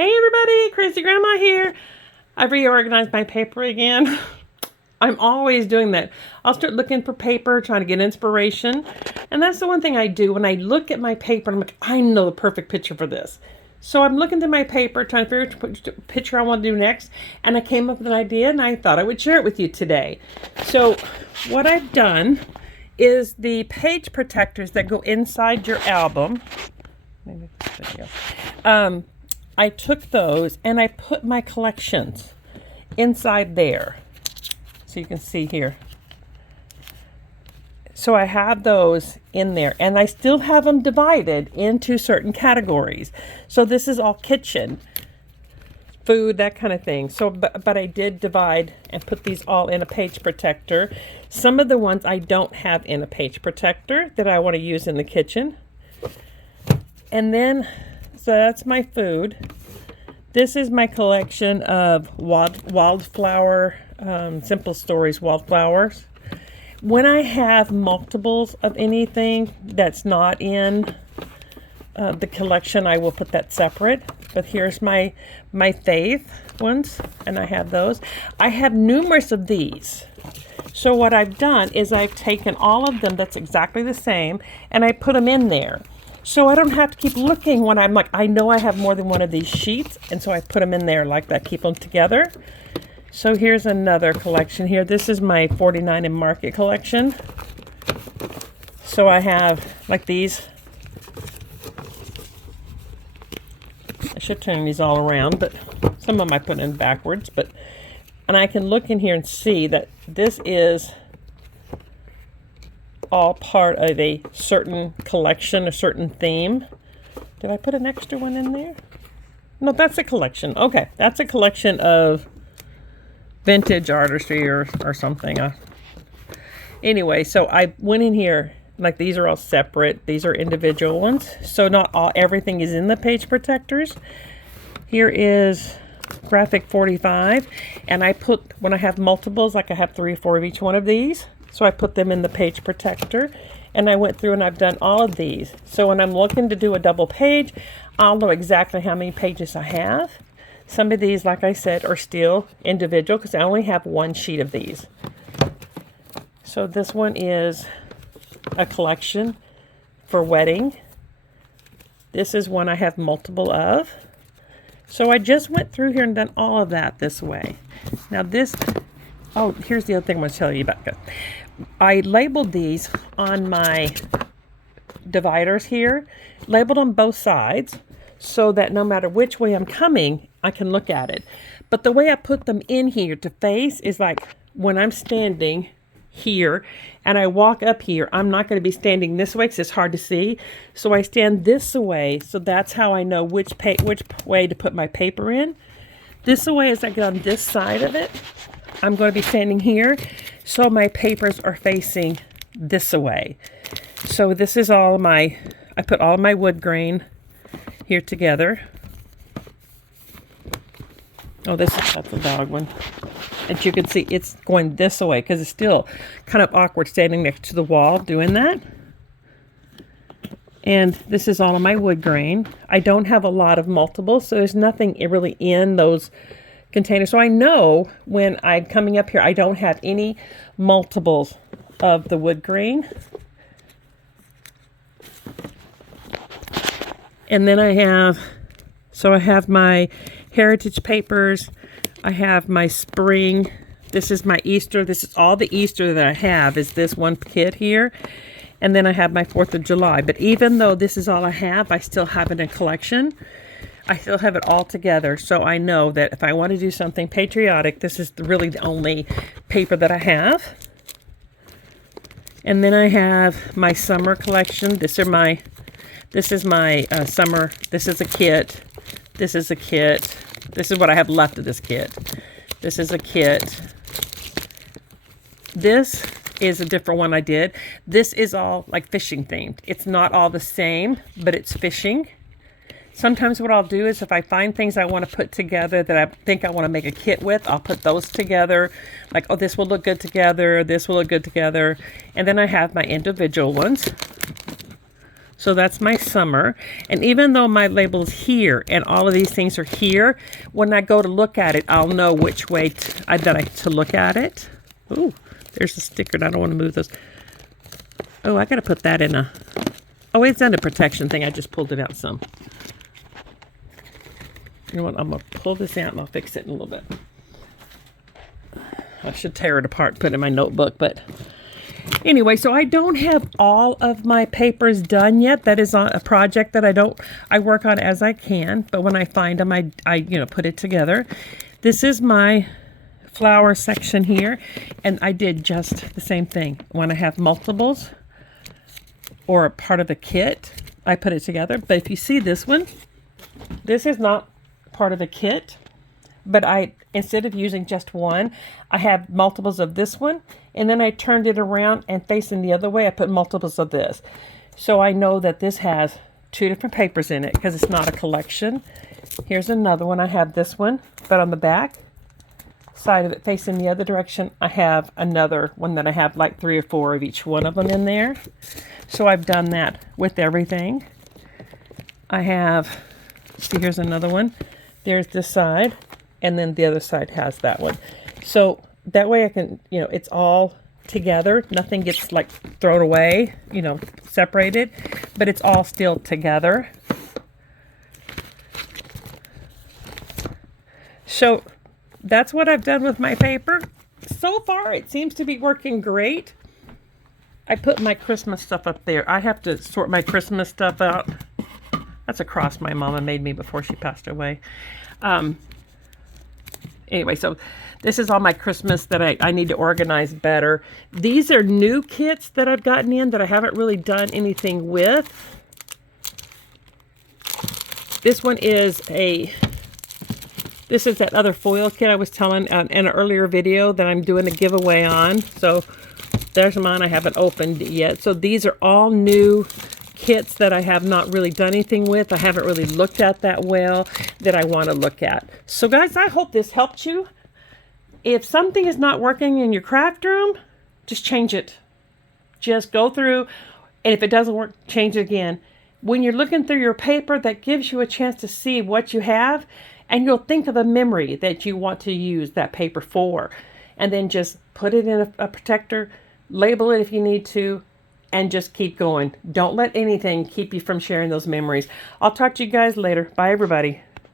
Hey everybody, Crazy Grandma here. I've reorganized my paper again. I'm always doing that. I'll start looking for paper, trying to get inspiration. And that's the one thing I do. When I look at my paper, I'm like, I know the perfect picture for this. So I'm looking through my paper, trying to figure out which picture I want to do next. And I came up with an idea and I thought I would share it with you today. So what I've done is the page protectors that go inside your album. Maybe, there you go. I took those and I put my collections inside there. So you can see here. So I have those in there and I still have them divided into certain categories. So this is all kitchen, food, that kind of thing. So, but I did divide and put these all in a page protector. Some of the ones I don't have in a page protector that I want to use in the kitchen. And then, so that's my food. This is my collection of wildflower, Simple Stories wildflowers. When I have multiples of anything that's not in the collection, I will put that separate. But here's my faith ones, and I have those. I have numerous of these. So what I've done is I've taken all of them that's exactly the same, and I put them in there. So I don't have to keep looking when I'm like, I know I have more than one of these sheets. And so I put them in there like that, keep them together. So here's another collection here. This is my 49 and Market collection. So I have like these. I should turn these all around, but some of them I put in backwards. And I can look in here and see that this is all part of a certain collection, a certain theme. Did I put an extra one in there? No, that's a collection. Okay, that's a collection of vintage artistry or something. Anyway, so I went in here, like these are all separate. These are individual ones. So not everything is in the page protectors. Here is graphic 45. And I put, when I have multiples, like I have 3 or 4 of each one of these. So I put them in the page protector, and I went through and I've done all of these. So when I'm looking to do a double page, I'll know exactly how many pages I have. Some of these, like I said, are still individual because I only have one sheet of these. So this one is a collection for wedding. This is one I have multiple of. So I just went through here and done all of that this way. Now this, oh, here's the other thing I'm going to tell you about. I labeled these on my dividers here, labeled on both sides so that no matter which way I'm coming, I can look at it. But the way I put them in here to face is like when I'm standing here and I walk up here, I'm not going to be standing this way because it's hard to see. So I stand this way. So that's how I know which way to put my paper in. This way as I get on this side of it, I'm going to be standing here, so my papers are facing this way. So this is all my, I put all my wood grain here together. Oh, that's the dog one. And you can see it's going this way because it's still kind of awkward standing next to the wall doing that. And this is all of my wood grain. I don't have a lot of multiples, so there's nothing really in those container. So I know when I'm coming up here, I don't have any multiples of the wood grain. And then I have, so I have my heritage papers. I have my spring. This is my Easter. This is all the Easter that I have is this one kit here. And then I have my 4th of July. But even though this is all I have, I still have it in a collection. I still have it all together, so I know that if I want to do something patriotic, this is really the only paper that I have. And then I have my summer collection. This is my summer. This is a kit. This is a kit. This is what I have left of this kit. This is a kit. This is a different one I did. This is all like fishing themed. It's not all the same, but it's fishing. Sometimes what I'll do is if I find things I want to put together that I think I want to make a kit with, I'll put those together. Like, oh, this will look good together. This will look good together. And then I have my individual ones. So that's my summer. And even though my label's here and all of these things are here, when I go to look at it, I'll know which way to look at it. Ooh, there's a sticker. I don't want to move those. Oh, I got to put that in a... Oh, it's in a protection thing. I just pulled it out some. You know what? I'm going to pull this out and I'll fix it in a little bit. I should tear it apart, put it in my notebook, but... Anyway, so I don't have all of my papers done yet. That is a project that I work on as I can, but when I find them, I put it together. This is my flower section here, and I did just the same thing. When I have multiples or a part of the kit, I put it together. But if you see this one, this is not part of the kit, but instead of using just one, I have multiples of this one, and then I turned it around and facing the other way, I put multiples of this. So I know that this has 2 different papers in it because it's not a collection. Here's another one. I have this one, but on the back side of it facing the other direction, I have another one that I have like 3 or 4 of each one of them in there. So I've done that with everything. I have, see, here's another one. There's this side, and then the other side has that one. So that way I can, it's all together. Nothing gets like thrown away, separated, but it's all still together. So that's what I've done with my paper. So far, it seems to be working great. I put my Christmas stuff up there. I have to sort my Christmas stuff out. That's a cross my mama made me before she passed away. Anyway, so this is all my Christmas that I need to organize better. These are new kits that I've gotten in that I haven't really done anything with. This one is this is that other foil kit I was telling in an earlier video that I'm doing a giveaway on. So there's mine I haven't opened yet. So these are all new kits that I have not really done anything with. I haven't really looked at that well that I want to look at. So guys, I hope this helped you. If something is not working in your craft room, just change it. Just go through, and if it doesn't work, change it again. When you're looking through your paper, that gives you a chance to see what you have, and you'll think of a memory that you want to use that paper for. And then just put it in a protector, label it if you need to, and just keep going. Don't let anything keep you from sharing those memories. I'll talk to you guys later. Bye, everybody.